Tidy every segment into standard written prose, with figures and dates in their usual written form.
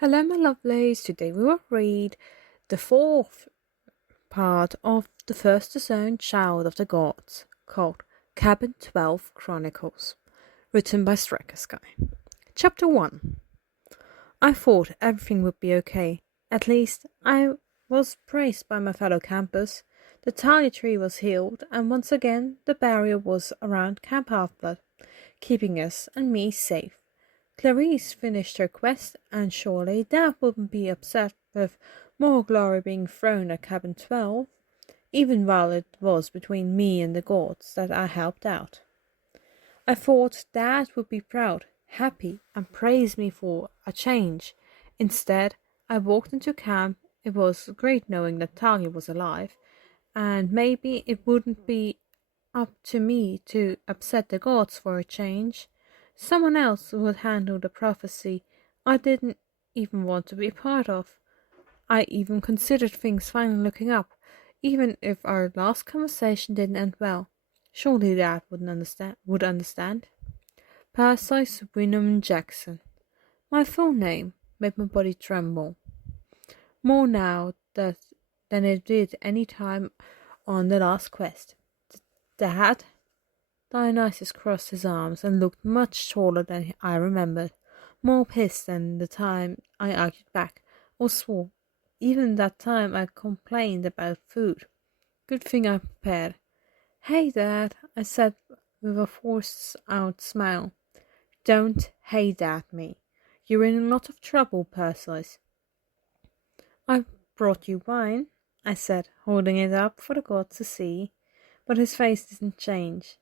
Hello, my lovelies. Today we will read the fourth part of the first zone Child of the Gods, called Cabin 12 Chronicles, written by Striker Sky. Chapter 1. I thought everything would be okay. At least, I was praised by my fellow campers. The tally tree was healed, and once again the barrier was around Camp Half-Blood, keeping us and me safe. Clarice finished her quest, and surely Dad wouldn't be upset with more glory being thrown at Cabin 12, even while it was between me and the gods that I helped out. I thought Dad would be proud, happy, and praise me for a change. Instead, I walked into camp. It was great knowing that Talia was alive, and maybe it wouldn't be up to me to upset the gods for a change. Someone else would handle the prophecy I didn't even want to be a part of. I even considered things finally looking up, even if our last conversation didn't end well. Surely Dad would understand. Percy Jackson. My full name made my body tremble. More now than it did any time on the last quest. Dad? Dionysus crossed his arms and looked much taller than I remembered, more pissed than the time I argued back, or swore. Even that time I complained about food. Good thing I prepared. Hey, Dad, I said with a forced-out smile. Don't hey Dad me. You're in a lot of trouble, Perseus. I brought you wine, I said, holding it up for the gods to see, but his face didn't change.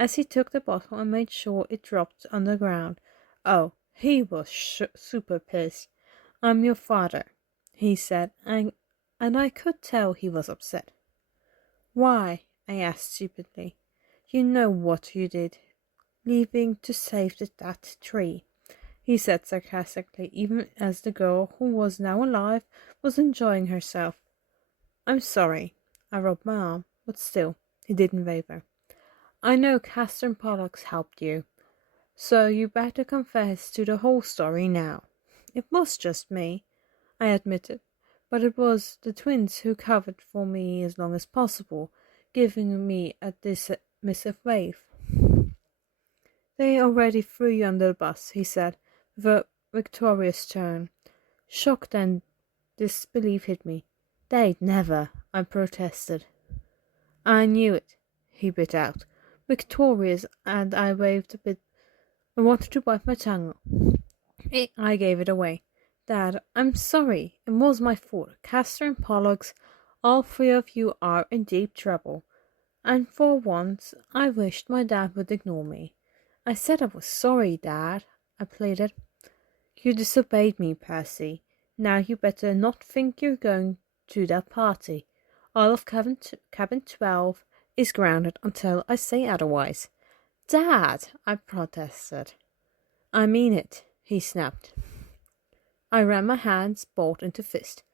As he took the bottle and made sure it dropped on the ground. Oh, he was super pissed. I'm your father, he said, and I could tell he was upset. Why? I asked stupidly. You know what you did, leaving to save that tree, he said sarcastically, even as the girl, who was now alive, was enjoying herself. I'm sorry. I rubbed my arm, but still, he didn't waver. I know Castor and Pollux helped you, so you better confess to the whole story now. It was just me, I admitted, but it was the twins who covered for me as long as possible, giving me a dismissive wave. They already threw you under the bus, he said, with a victorious tone. Shock and disbelief hit me. They'd never, I protested. I knew it, he bit out. Victorious, and I waved a bit. I wanted to bite my tongue. I gave it away. Dad, I'm sorry. It was my fault. Castor and Pollux, all three of you are in deep trouble. And for once, I wished my dad would ignore me. I said I was sorry, Dad, I pleaded. You disobeyed me, Percy. Now you better not think you're going to that party. All of cabin 12 is grounded until I say otherwise. Dad, I protested. I mean it, he snapped. I ran my hands balled into fist.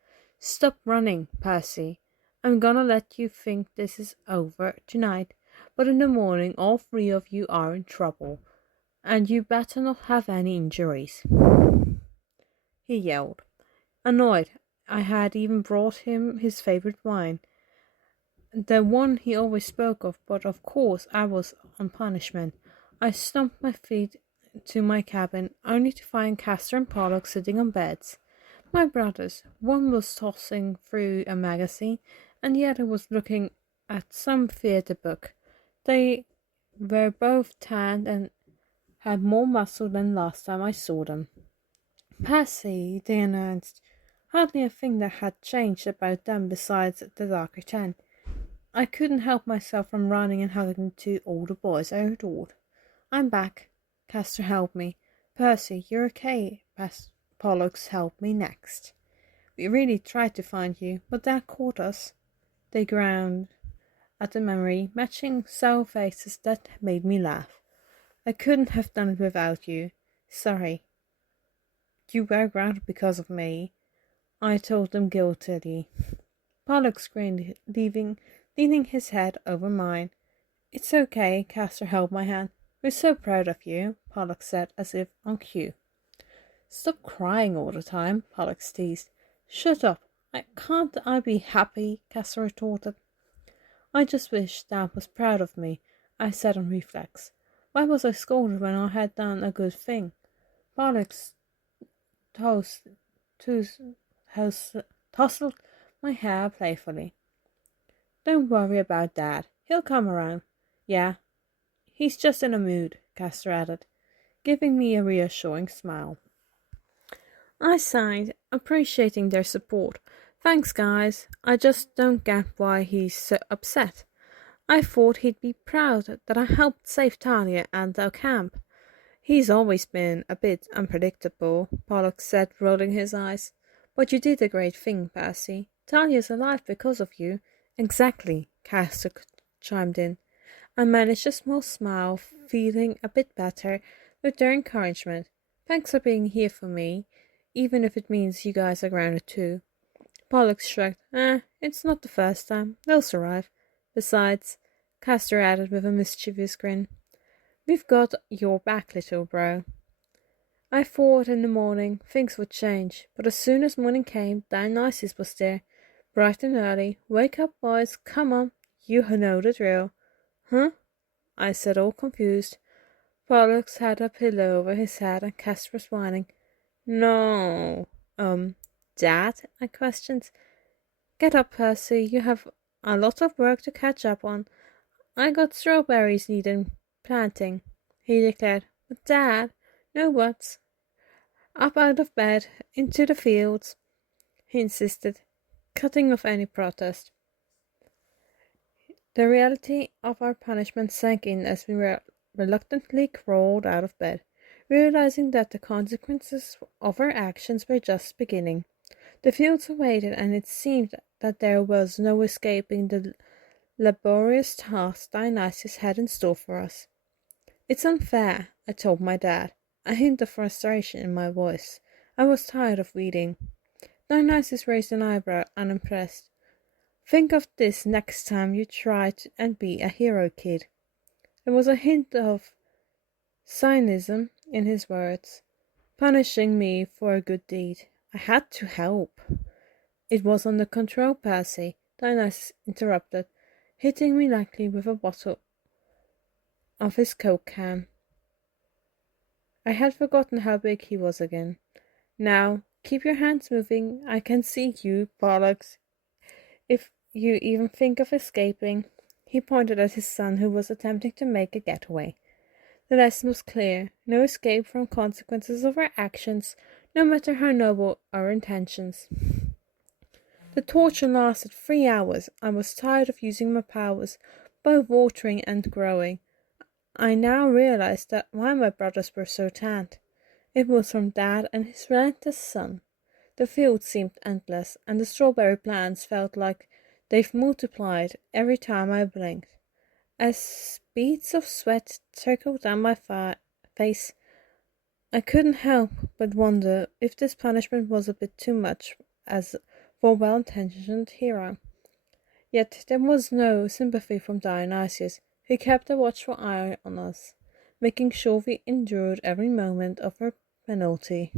Stop running, Percy. I'm gonna let you think this is over tonight, but in the morning all three of you are in trouble, and you better not have any injuries. He yelled. Annoyed, I had even brought him his favorite wine, the one he always spoke of, but of course I was on punishment. I stomped my feet to my cabin, only to find Castor and Pollux sitting on beds. My brothers, one was tossing through a magazine, and the other was looking at some theatre book. They were both tanned and had more muscle than last time I saw them. Percy, they announced. Hardly a thing that had changed about them besides the darker tan. I couldn't help myself from running and hugging to all the boys I adored. I'm back. Castor helped me. Percy, you're okay. Pollux helped me next. We really tried to find you, but Dad caught us. They ground at the memory, matching sour faces that made me laugh. I couldn't have done it without you. Sorry. You were grounded because of me, I told them guiltily. Pollux grinned, leaning his head over mine. It's okay, Castor held my hand. We're so proud of you, Pollux said, as if on cue. Stop crying all the time, Pollux teased. Shut up. Can't I be happy? Castor retorted. I just wish Dad was proud of me, I said on reflex. Why was I scolded when I had done a good thing? Pollux tousled my hair playfully. Don't worry about Dad. He'll come around. Yeah, he's just in a mood, Castor added, giving me a reassuring smile. I sighed, appreciating their support. Thanks, guys. I just don't get why he's so upset. I thought he'd be proud that I helped save Talia and our camp. He's always been a bit unpredictable, Pollux said, rolling his eyes. But you did a great thing, Percy. Talia's alive because of you. Exactly, Castor chimed in. I managed a small smile, feeling a bit better with their encouragement. Thanks for being here for me, even if it means you guys are grounded too. Pollux shrugged. It's not the first time. They'll survive. Besides, Castor added with a mischievous grin, we've got your back, little bro. I thought in the morning things would change, but as soon as morning came, Dionysus was there, bright and early. Wake up, boys, come on, you know the drill. Huh? I said, all confused. Pollux had a pillow over his head and Castor was whining. No. Dad? I questioned. Get up, Percy, you have a lot of work to catch up on. I got strawberries needing planting, he declared. But Dad, no buts. Up out of bed, into the fields, he insisted, cutting off any protest. The reality of our punishment sank in as we reluctantly crawled out of bed, realizing that the consequences of our actions were just beginning. The fields awaited, and it seemed that there was no escaping the laborious task Dionysus had in store for us. It's unfair, I told my dad, a hint of frustration in my voice. I was tired of reading. Dionysus raised an eyebrow, unimpressed. Think of this next time you try and be a hero, kid. There was a hint of cynicism in his words. Punishing me for a good deed. I had to help. It was under control, Percy, Dionysus interrupted, hitting me lightly with a bottle of his Coke can. I had forgotten how big he was again. Now, keep your hands moving. I can see you, Pollux. If you even think of escaping. He pointed at his son, who was attempting to make a getaway. The lesson was clear. No escape from consequences of our actions, no matter how noble our intentions. The torture lasted 3 hours. I was tired of using my powers, both watering and growing. I now realized that why my brothers were so tanned. It was from Dad and his relentless son. The field seemed endless, and the strawberry plants felt like they've multiplied every time I blinked. As beads of sweat trickled down my face, I couldn't help but wonder if this punishment was a bit too much as for a well-intentioned hero. Yet there was no sympathy from Dionysus, who kept a watchful eye on us, making sure we endured every moment of our penalty.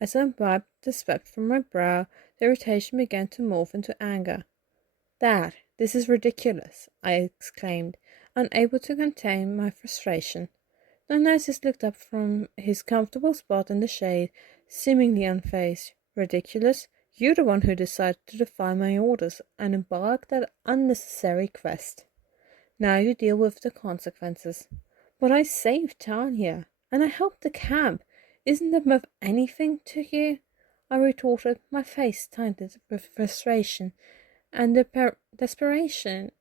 As I wiped the sweat from my brow, the irritation began to morph into anger. Dad, this is ridiculous, I exclaimed, unable to contain my frustration. Dionysus looked up from his comfortable spot in the shade, seemingly unfazed. Ridiculous? You're the one who decided to defy my orders and embark that unnecessary quest. Now you deal with the consequences. But I saved Talia, and I helped the camp. Isn't that worth anything to you? I retorted, my face tinted with frustration and desperation.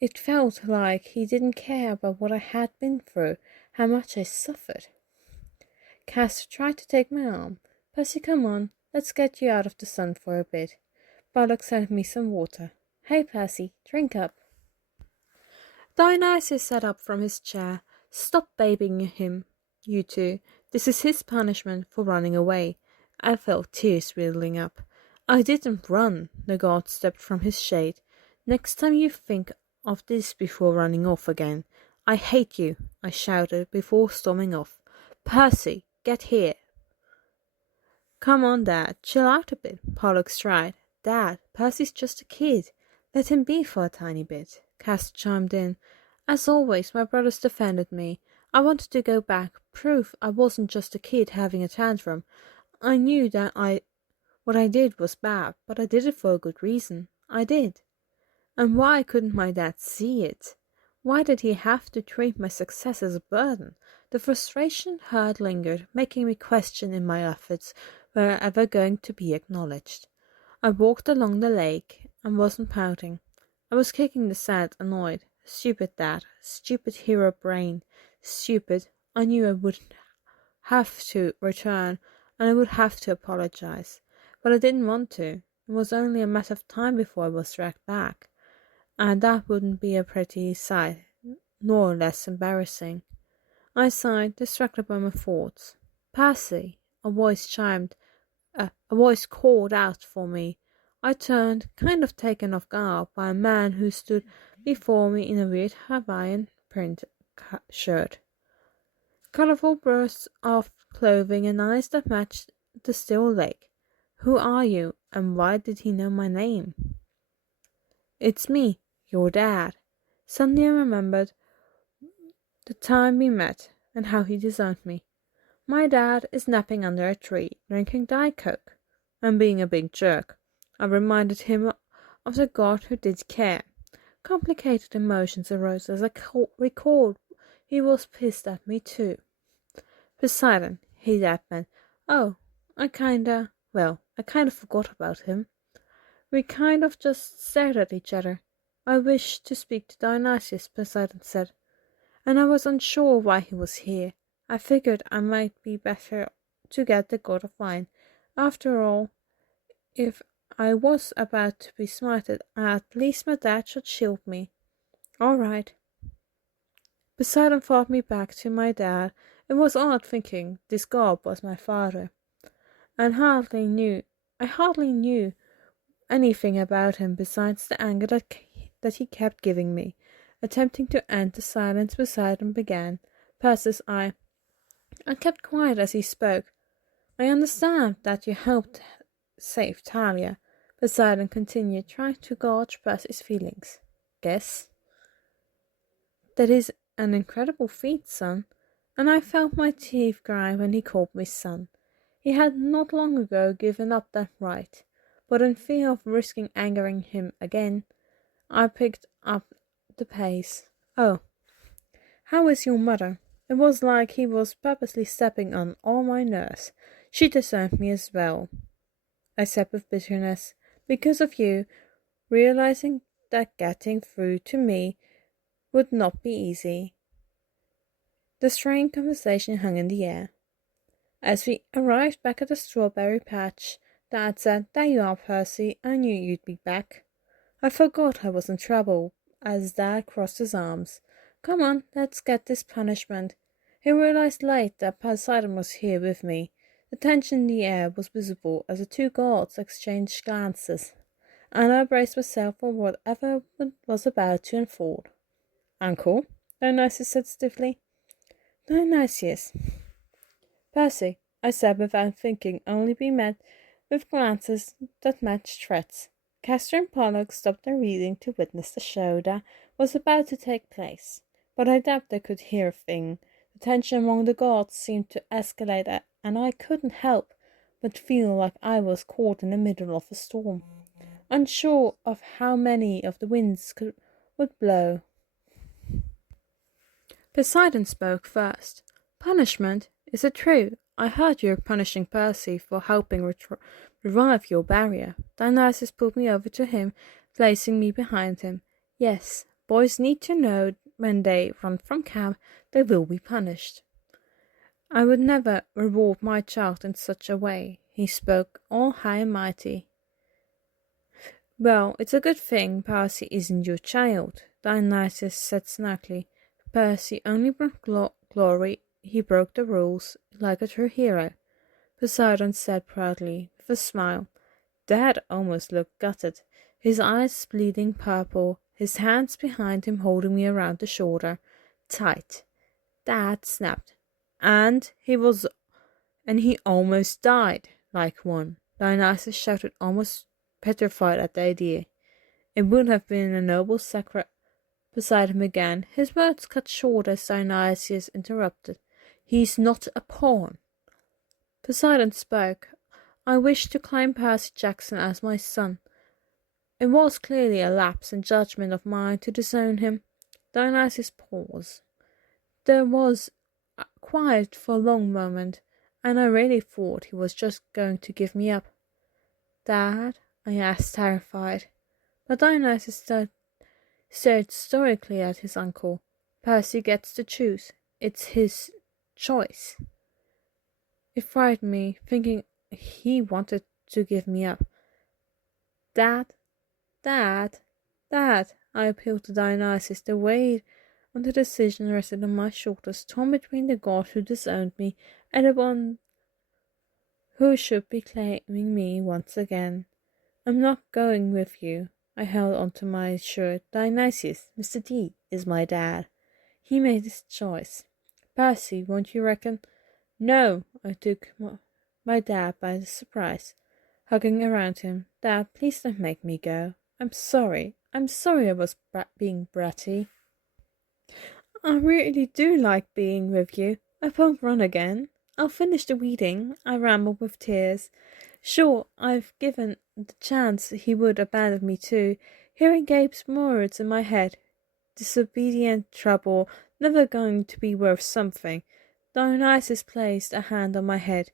It felt like he didn't care about what I had been through, how much I suffered. Castor tried to take my arm. Percy, come on, let's get you out of the sun for a bit. Pollux sent me some water. Hey, Percy, drink up. Dionysus sat up from his chair. Stop babying him, you two. This is his punishment for running away. I felt tears welling up. I didn't run, the god stepped from his shade. Next time you think of this before running off again. I hate you, I shouted before storming off. Percy, get here. Come on, Dad, chill out a bit, Pollux tried. Dad, Percy's just a kid. Let him be for a tiny bit, Cass chimed in. As always, my brothers defended me. I wanted to go back, prove I wasn't just a kid having a tantrum. I knew that what I did was bad, but I did it for a good reason. I did. And why couldn't my dad see it? Why did he have to treat my success as a burden? The frustration hurt lingered, making me question if my efforts were ever going to be acknowledged. I walked along the lake and wasn't pouting. I was kicking the sand, annoyed. Stupid dad, stupid hero brain, stupid. I knew I would have to return and I would have to apologize. But I didn't want to. It was only a matter of time before I was dragged back. And that wouldn't be a pretty sight, nor less embarrassing. I sighed, distracted by my thoughts. Percy, a voice called out for me. I turned, kind of taken off guard by a man who stood before me in a weird Hawaiian print shirt. Colorful bursts of clothing and eyes that matched the still lake. Who are you, and why did he know my name? It's me, your dad. Suddenly I remembered the time we met and how he disowned me. My dad is napping under a tree, drinking Diet Coke, and being a big jerk. I reminded him of the God who did care. Complicated emotions arose as I recalled he was pissed at me too. Poseidon, that meant. Oh, I kind of forgot about him. We kind of just stared at each other. I wished to speak to Dionysus, Poseidon said, and I was unsure why he was here. I figured I might be better to get the god of wine. After all, if I was about to be smited, at least my dad should shield me. All right. Poseidon fought me back to my dad. It was odd thinking this god was my father, and I hardly knew anything about him besides the anger that he kept giving me. Attempting to end the silence, Poseidon began. Percy's eye. I kept quiet as he spoke. I understand that you hoped to save Talia, Poseidon continued, trying to gauge Percy's feelings. Guess? That is an incredible feat, son, and I felt my teeth grind when he called me son. He had not long ago given up that right, but in fear of risking angering him again, I picked up the pace. Oh, how is your mother? It was like he was purposely stepping on all my nerves. She disowned me as well, I said with bitterness. Because of you, realizing that getting through to me would not be easy. The strained conversation hung in the air. As we arrived back at the strawberry patch, Dad said, "There you are, Percy. I knew you'd be back." I forgot I was in trouble as Dad crossed his arms. "Come on, let's get this punishment." He realized late that Poseidon was here with me. The tension in the air was visible as the two gods exchanged glances, and I braced myself for whatever was about to unfold. "Uncle?" Dionysus said stiffly. "Dionysius." "Percy," I said without thinking, only be met with glances that matched threats. Castor and Pollux stopped their reading to witness the show that was about to take place, but I doubt they could hear a thing. The tension among the gods seemed to escalate, and I couldn't help but feel like I was caught in the middle of a storm, unsure of how many of the winds would blow. Poseidon spoke first. "Punishment? Is it true? I heard you're punishing Percy for helping revive your barrier." Dionysus pulled me over to him, placing me behind him. "Yes, boys need to know when they run from camp, they will be punished." "I would never reward my child in such a way." He spoke all high and mighty. "Well, it's a good thing Percy isn't your child," Dionysus said snarkily. "Percy only brought glory. He broke the rules like a true hero," Poseidon said proudly, with a smile. Dad almost looked gutted, his eyes bleeding purple, his hands behind him holding me around the shoulder. Tight. Dad snapped. "And he was And he almost died like one. Dionysus shouted, almost petrified at the idea. It would have been a noble sacrifice. Beside him again, his words cut short as Dionysius interrupted. He's not a pawn. Poseidon spoke. I wish to claim Percy Jackson as my son. It was clearly a lapse in judgment of mine to disown him. Dionysius paused. There was quiet for a long moment, and I really thought he was just going to give me up. Dad? I asked, terrified. But Dionysius stared stoically at his uncle. Percy gets to choose. It's his choice. It frightened me, thinking he wanted to give me up. Dad, Dad, I appealed to Dionysus. The weight of the decision rested on my shoulders, torn between the god who disowned me and the one who should be claiming me once again. I'm not going with you. I held onto my shirt. Dionysus, Mr. D, is my dad. He made his choice. Percy, won't you reckon? No, I took my dad by surprise, hugging around him. Dad, please don't make me go. I'm sorry I was being bratty. I really do like being with you. I won't run again. I'll finish the reading, I rambled with tears. Sure, I've given the chance he would abandon me too. Hearing Gabe's words in my head. Disobedient trouble, never going to be worth something. Dionysus placed a hand on my head.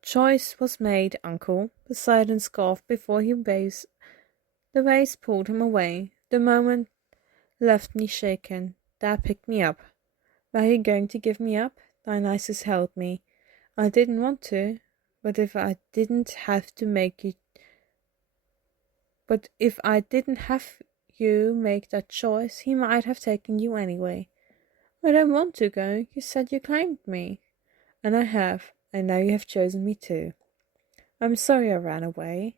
Choice was made, uncle. Poseidon scoffed before he raised. The waves pulled him away. The moment left me shaken. Dad picked me up. Were you going to give me up? Dionysus held me. I didn't want to, but if I didn't have you make that choice, he might have taken you anyway. I don't want to go. You said you claimed me. And I have. And now you have chosen me too. I'm sorry I ran away.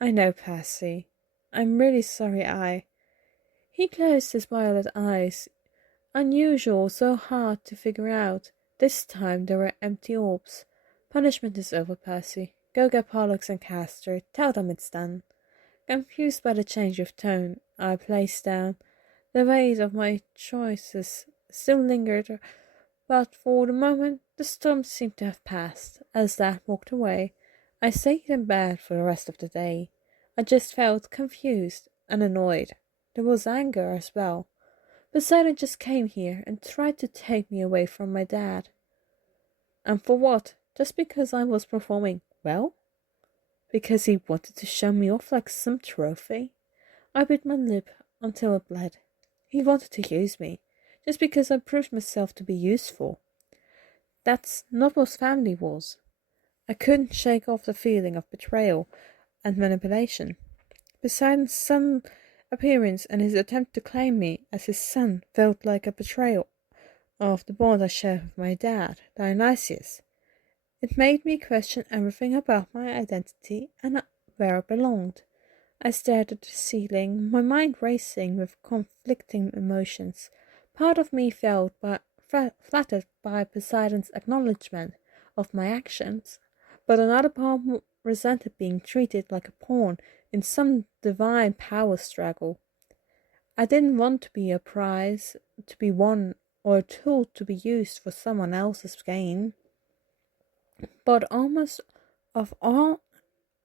I know, Percy. I'm really sorry He closed his violet eyes. Unusual, so hard to figure out. This time there were empty orbs. Punishment is over, Percy. Go get Pollux and Castor. Tell them it's done. Confused by the change of tone, I placed down. The weight of my choices still lingered, but for the moment the storm seemed to have passed. As Dad walked away, I stayed in bed for the rest of the day. I just felt confused and annoyed. There was anger as well. Poseidon just came here and tried to take me away from my dad. And for what? Just because I was performing well? Because he wanted to show me off like some trophy? I bit my lip until it bled. He wanted to use me, just because I proved myself to be useful. That's not what family was. I couldn't shake off the feeling of betrayal and manipulation. Poseidon's sudden appearance and his attempt to claim me as his son felt like a betrayal of the bond I shared with my dad, Dionysus. It made me question everything about my identity and where I belonged. I stared at the ceiling, my mind racing with conflicting emotions. Part of me felt flattered by Poseidon's acknowledgement of my actions, but another part resented being treated like a pawn in some divine power struggle. I didn't want to be a prize to be won or a tool to be used for someone else's gain. But almost of all,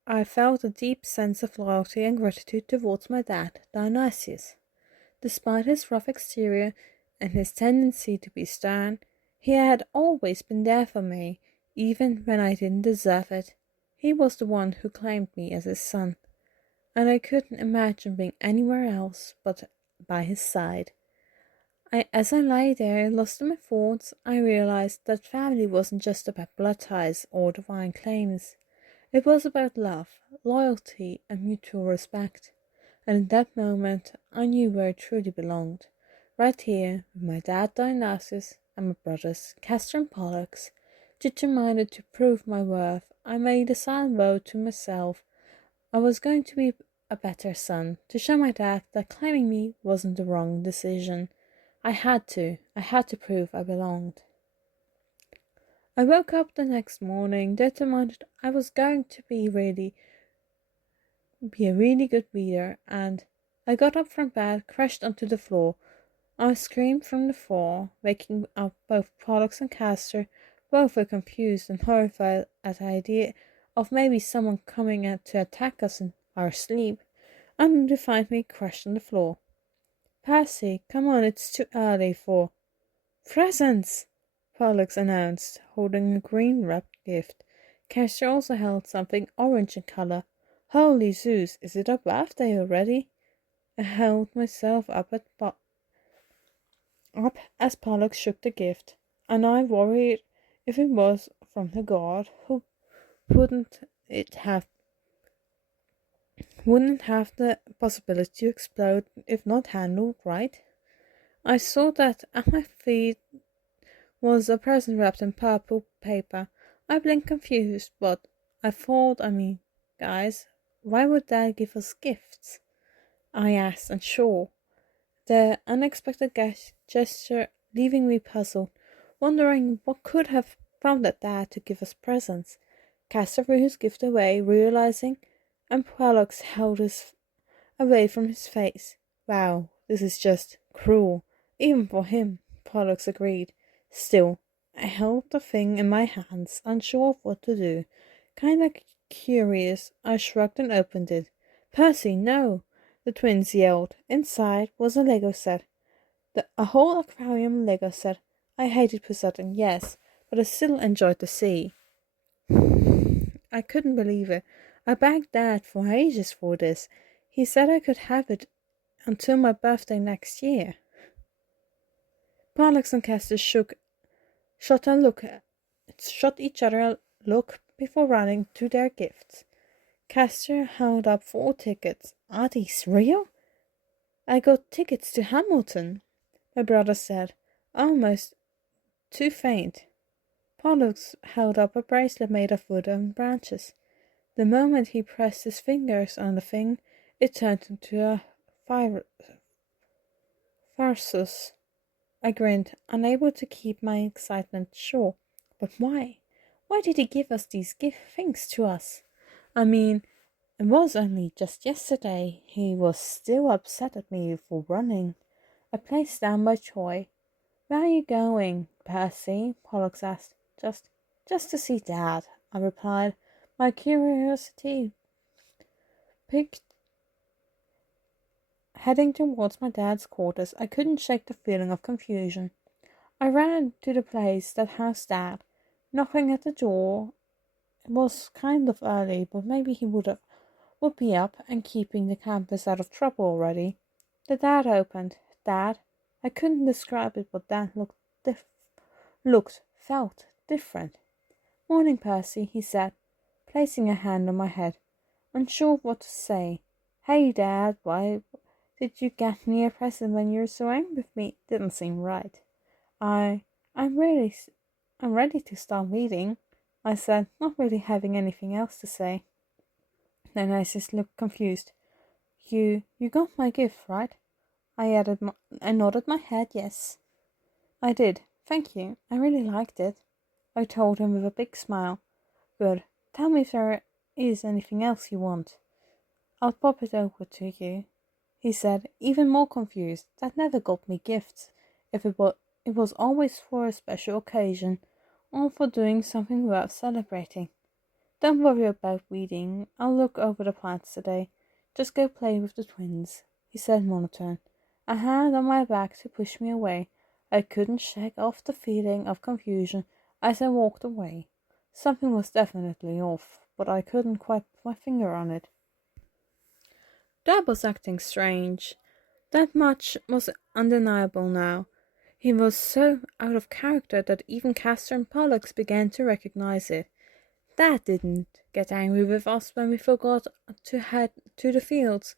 I felt a deep sense of loyalty and gratitude towards my dad, Dionysus. Despite his rough exterior and his tendency to be stern, he had always been there for me, even when I didn't deserve it. He was the one who claimed me as his son, and I couldn't imagine being anywhere else but by his side. As I lay there, lost in my thoughts, I realized that family wasn't just about blood ties or divine claims. It was about love, loyalty, and mutual respect. And in that moment, I knew where I truly belonged. Right here, with my dad Dionysus and my brothers Castor and Pollux. Determined to prove my worth, I made a silent vow to myself. I was going to be a better son, to show my dad that claiming me wasn't the wrong decision. I had to prove I belonged. I woke up the next morning determined I was going to be a really good reader, and I got up from bed, crashed onto the floor. I screamed from the floor, waking up both Pollux and Castor. Both were confused and horrified at the idea of maybe someone coming out to attack us in our sleep, and to find me crashed on the floor. Percy, come on, it's too early for presents, Pollux announced, holding a green wrapped gift. Castor also held something orange in color. Holy Zeus, is it our birthday already? I held myself up as Pollux shook the gift, and I worried if it was from the god, who wouldn't it have wouldn't have the possibility to explode if not handled right. I saw that at my feet was a present wrapped in purple paper. I blinked confused, but guys, why would Dad give us gifts? I asked, unsure. The unexpected gesture leaving me puzzled, wondering what could have prompted Dad to give us presents. Castor threw his gift away, realizing, and Pollux held his away from his face. Wow, this is just cruel, even for him, Pollux agreed. Still, I held the thing in my hands, unsure of what to do. Kinda curious, I shrugged and opened it. Percy, no! The twins yelled. Inside was a Lego set. A whole aquarium Lego set. I hated Poseidon, yes, but I still enjoyed the sea. I couldn't believe it. I begged Dad for ages for this. He said I could have it until my birthday next year. Pollux and Castor shot each other a look before running to their gifts. Castor held up 4 tickets. Are these real? I got tickets to Hamilton, my brother said, almost too faint. Pollux held up a bracelet made of wood and branches. The moment he pressed his fingers on the thing, it turned into a farsus. I grinned, unable to keep my excitement sure. But why? Why did he give us these things to us? I mean, it was only just yesterday he was still upset at me for running. I placed down my toy. Where are you going, Percy? Pollux asked. Just to see Dad, I replied. My curiosity piqued. Heading towards my dad's quarters, I couldn't shake the feeling of confusion. I ran to the place that housed Dad, knocking at the door. It was kind of early, but maybe he would be up and keeping the campus out of trouble already. The Dad opened. Dad, I couldn't describe it, but Dad felt different. Morning, Percy, he said, placing a hand on my head, unsure of what to say. Hey, Dad, why did you get me a present when you were so angry with me? Didn't seem right. I'm ready to start reading, I said, not really having anything else to say. Dionysus looked confused. You got my gift, right? I nodded my head, yes. I did. Thank you. I really liked it, I told him with a big smile. Good. Tell me if there is anything else you want. I'll pop it over to you, he said, even more confused. That never got me gifts. It was always for a special occasion, or for doing something worth celebrating. Don't worry about reading. I'll look over the plants today. Just go play with the twins, he said monotone. A hand on my back to push me away. I couldn't shake off the feeling of confusion as I walked away. Something was definitely off, but I couldn't quite put my finger on it. Dad was acting strange. That much was undeniable now. He was so out of character that even Castor and Pollux began to recognize it. Dad didn't get angry with us when we forgot to head to the fields.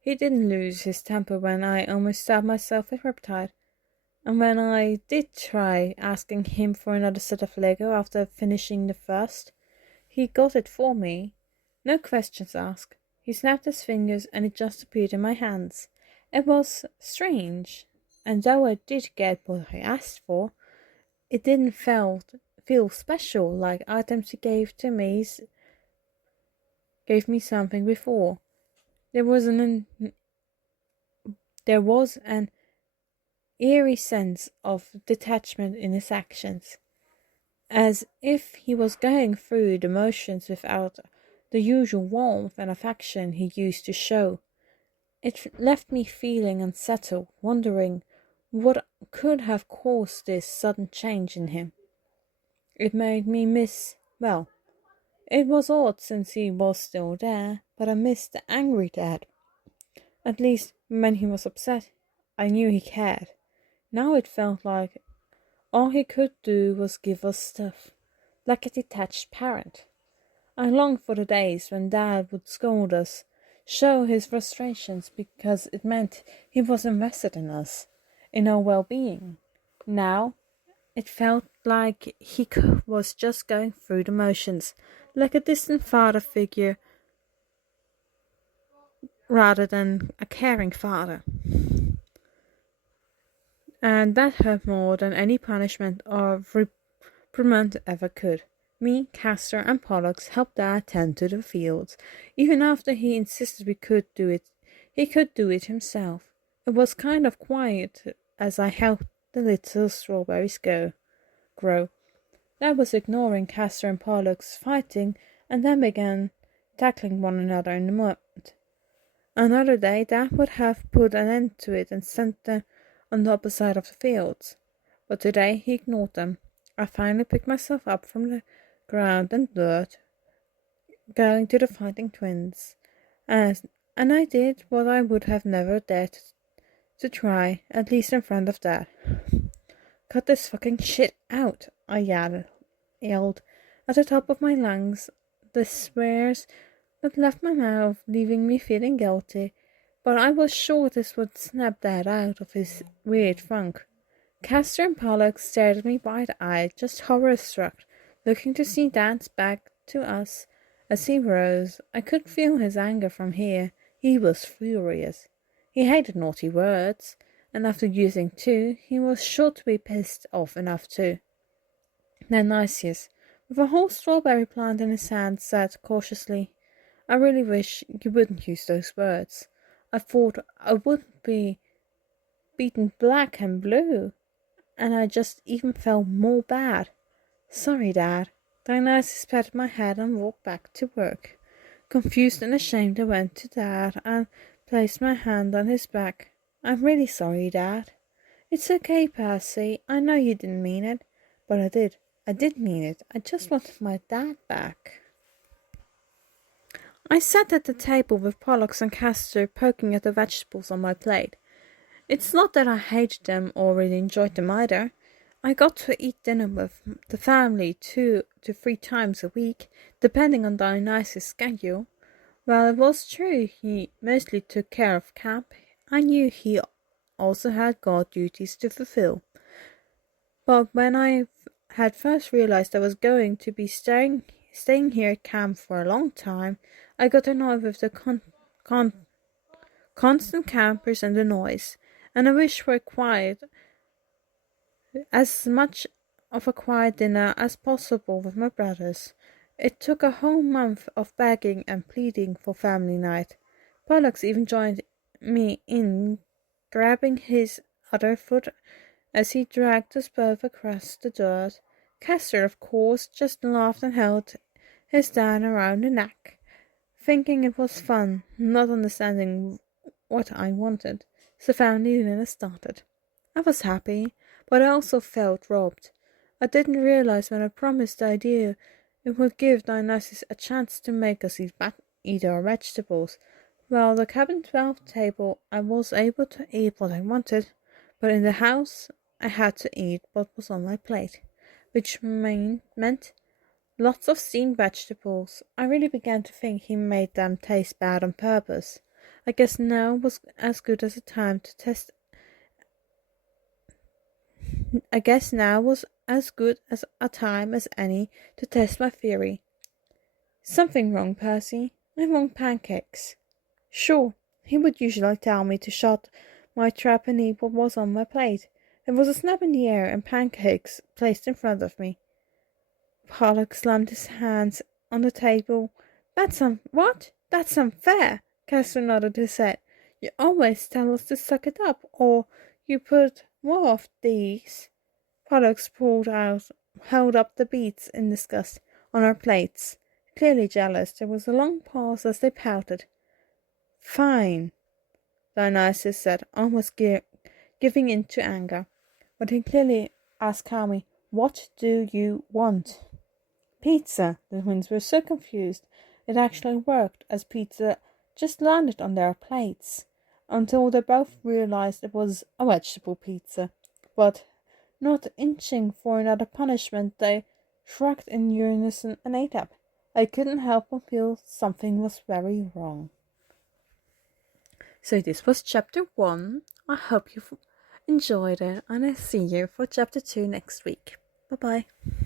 He didn't lose his temper when I almost stabbed myself with Riptide. And when I did try asking him for another set of Lego after finishing the first, he got it for me. No questions asked. He snapped his fingers and it just appeared in my hands. It was strange, and though I did get what I asked for, it didn't feel feel special, like items he gave me something before. There was an eerie sense of detachment in his actions, as if he was going through the motions without the usual warmth and affection he used to show. It left me feeling unsettled, wondering what could have caused this sudden change in him. It made me it was odd since he was still there, but I missed the angry dad. At least when he was upset, I knew he cared. Now it felt like all he could do was give us stuff, like a detached parent. I longed for the days when Dad would scold us, show his frustrations because it meant he was invested in us, in our well-being. Now, it felt like he was just going through the motions, like a distant father figure rather than a caring father. And that hurt more than any punishment or reprimand ever could. Me, Castor, and Pollux helped Dad tend to the fields, even after he insisted we could do it. He could do it himself. It was kind of quiet as I helped the little strawberries grow. Dad was ignoring Castor and Pollux fighting, and then began tackling one another in the mud. Another day, Dad would have put an end to it and sent them on the opposite side of the fields. But today he ignored them. I finally picked myself up from the ground and dirt, going to the fighting twins, and I did what I would have never dared to try, at least in front of Dad. Cut this fucking shit out, I yelled at the top of my lungs, the swears that left my mouth, leaving me feeling guilty, but I was sure this would snap Dad out of his weird funk. Castor and Pollux stared at me wide-eyed, just horror-struck, looking to see Dad's back to us as he rose. I could feel his anger from here. He was furious. He hated naughty words, and after using two, he was sure to be pissed off enough too. Dionysus, with a whole strawberry plant in his hand, said cautiously, "I really wish you wouldn't use those words. I thought I wouldn't be beaten black and blue, and I just even felt more bad. Sorry, Dad." Dionysus patted my head and walked back to work. Confused and ashamed, I went to Dad and placed my hand on his back. "I'm really sorry, Dad." "It's okay, Percy. I know you didn't mean it." "But I did. I did mean it. I just wanted my dad back." I sat at the table with Pollux and Castor poking at the vegetables on my plate. It's not that I hated them or really enjoyed them either. I got to eat dinner with the family 2 to 3 times a week, depending on Dionysus' schedule. While it was true he mostly took care of camp, I knew he also had guard duties to fulfill. But when I had first realized I was going to be staying here at camp for a long time, I got annoyed with the constant campers and the noise, and I wished for as much of a quiet dinner as possible with my brothers. It took a whole month of begging and pleading for family night. Pollux even joined me in, grabbing his other foot as he dragged us both across the dirt. Castor, of course, just laughed and held his dad around the neck, thinking it was fun, not understanding what I wanted. So family dinner started. I was happy, but I also felt robbed. I didn't realize when I promised the idea it would give Dionysus a chance to make us eat our vegetables. Well, the cabin 12 table, I was able to eat what I wanted, but in the house I had to eat what was on my plate, which meant lots of steamed vegetables. I really began to think he made them taste bad on purpose. I guess now was as good as a time to test. I guess now was as good as a time as any to test my theory. "Something wrong, Percy? I want pancakes." "Sure." He would usually tell me to shut my trap and eat what was on my plate. There was a snap in the air and pancakes placed in front of me. Pollock slammed his hands on the table. What? That's unfair. Castor nodded his head. You always tell us to suck it up, or you put more of these. Pollock held up the beads in disgust on our plates. Clearly jealous, there was a long pause as they pouted. Fine, Dionysus said, almost giving in to anger. But he clearly asked calmly, What do you want? Pizza. The twins were so confused it actually worked, as pizza just landed on their plates, until they both realized it was a vegetable pizza. But not inching for another punishment, they shrugged in unison and ate up. I couldn't help but feel something was very wrong. So this was chapter 1. I hope you enjoyed it, and I'll see you for chapter 2 next week. Bye bye.